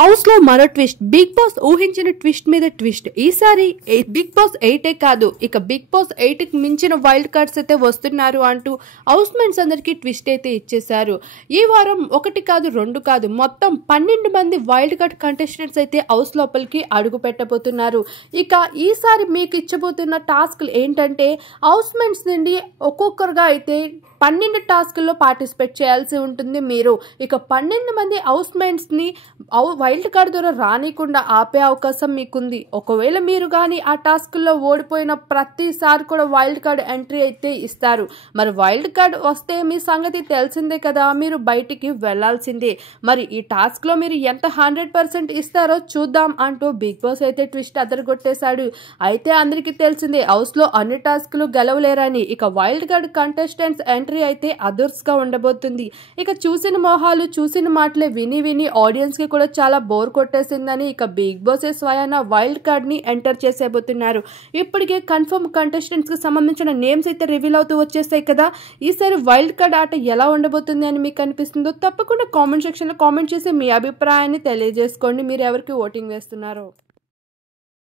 House లో మరో twist. Big boss ఊహించిన ట్విస్ట్ మీద ట్విస్ట్. ఈసారి బిగ్ బాస్ 8 కాదు, ఇక బిగ్ బాస్ 8 కి మించిన వైల్డ్ కార్డ్స్ అయితే వస్తున్నారు అంటూ హౌస్ మేట్స్ అందరికి ట్విస్ట్ అయితే ఇచ్చేశారు. ఈ వారం 1 కాదు 2 కాదు, మొత్తం 12 మంది వైల్డ్ కార్డ్ కంటెస్టెంట్స్ అయితే హౌస్ లోపలికి అడుగు పెట్టబోతున్నారు. ఇక ఈసారి మీకు ఇచ్చబోతున్న టాస్క్లు ఏంటంటే, హౌస్ మేట్స్ నుండి ఒక్కొక్కరుగా అయితే 12 టాస్క్ల్లో పార్టిసిపేట్ చేయాల్సి ఉంటుంది మీరు. ఇక 12 మంది హౌస్ మేట్స్ని వైల్డ్ కార్డ్ ద్వారా రానికుండా ఆపే అవకాశం మీకుంది. ఒకవేళ మీరు కానీ ఆ టాస్క్ల్లో ఓడిపోయిన ప్రతిసారి కూడా వైల్డ్ కార్డ్ ఎంట్రీ అయితే ఇస్తారు. మరి వైల్డ్ కార్డ్ వస్తే మీ సంగతి తెలిసిందే కదా, మీరు బయటికి వెళ్లాల్సిందే. మరి ఈ టాస్క్లో మీరు ఎంత 100% ఇస్తారో చూద్దాం అంటూ బిగ్ బాస్ అయితే ట్విస్ట్ అదరగొట్టేశాడు. అయితే అందరికీ తెలిసిందే, హౌస్లో అన్ని టాస్క్లు గెలవలేరని. ఇక వైల్డ్ కార్డ్ కంటెస్టెంట్స్ ఎంట్రీ అయితే అదర్స్గా ఉండబోతుంది. ఇక చూసిన మొహాలు చూసిన మాటలే విని విని ఆడియన్స్ కి కూడా చాలా బోర్ కొట్టేసిందని ఇక బిగ్ బాస్ స్వయాన వైల్డ్ కార్డ్ ని ఎంటర్ చేసేబోతున్నారు. ఇప్పటికే కన్ఫర్మ్ కంటెస్టెంట్స్ కి సంబంధించిన నేమ్స్ అయితే రివీల్ అవుతూ వచ్చేస్తాయి కదా. ఈసారి వైల్డ్ కార్డ్ ఆట ఎలా ఉండబోతుంది అని మీకు అనిపిస్తుందో తప్పకుండా కామెంట్ సెక్షన్ లో కామెంట్ చేసి మీ అభిప్రాయాన్ని తెలియజేసుకోండి. మీరు ఎవరికి ఓటింగ్ వేస్తున్నారో.